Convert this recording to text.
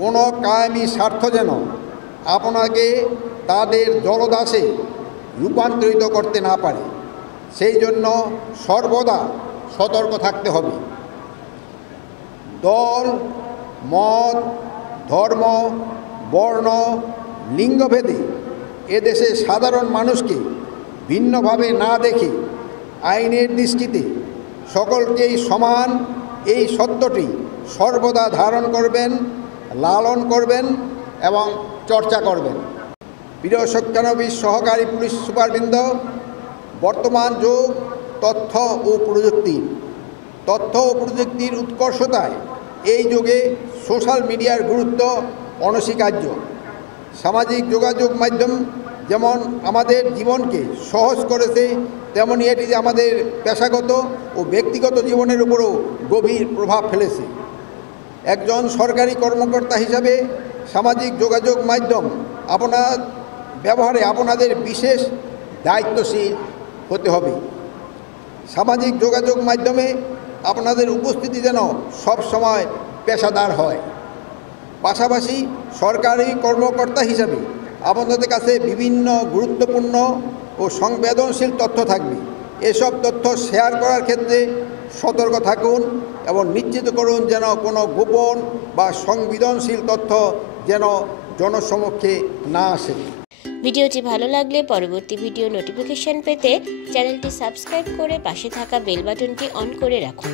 কোনো কায়েমি স্বার্থ যেন আপনাকে তাদের জলদাসে রূপান্তরিত করতে না পারে, সেই জন্য সর্বদা সতর্ক থাকতে হবে। দল, মত, ধর্ম, বর্ণ, লিঙ্গভেদে এদেশে সাধারণ মানুষকে ভিন্নভাবে না দেখে আইনের দৃষ্টিতে সকলকেই সমান এই সত্যটি সর্বদা ধারণ করবেন, লালন করবেন এবং চর্চা করবেন। প্রিয় শিক্ষানবিশ সহকারী পুলিশ সুপারবৃন্দ, বর্তমান যুগ তথ্য ও প্রযুক্তির উৎকর্ষতায় এই যুগে সোশ্যাল মিডিয়ার গুরুত্ব অনস্বীকার্য। সামাজিক যোগাযোগ মাধ্যম যেমন আমাদের জীবনকে সহজ করেছে, তেমনি এটি আমাদের পেশাগত ও ব্যক্তিগত জীবনের উপরও গভীর প্রভাব ফেলেছে। একজন সরকারি কর্মকর্তা হিসাবে সামাজিক যোগাযোগ মাধ্যম ব্যবহারে আপনাদের বিশেষ দায়িত্বশীল হতে হবে। সামাজিক যোগাযোগ মাধ্যমে আপনাদের উপস্থিতি যেন সব সময় পেশাদার হয়। পাশাপাশি সরকারি কর্মকর্তা হিসাবে আপনাদের কাছে বিভিন্ন গুরুত্বপূর্ণ ও সংবেদনশীল তথ্য থাকবে। এসব তথ্য শেয়ার করার ক্ষেত্রে সতর্ক থাকুন এবং নিশ্চিত করুন যেন কোনো গোপন বা সংবেদনশীল তথ্য যেন জনসমক্ষে না আসে। ভিডিওটি ভালো লাগলে পরবর্তী ভিডিও নোটিফিকেশন পেতে চ্যানেলটি সাবস্ক্রাইব করে পাশে থাকা বেল বাটনটি অন করে রাখুন।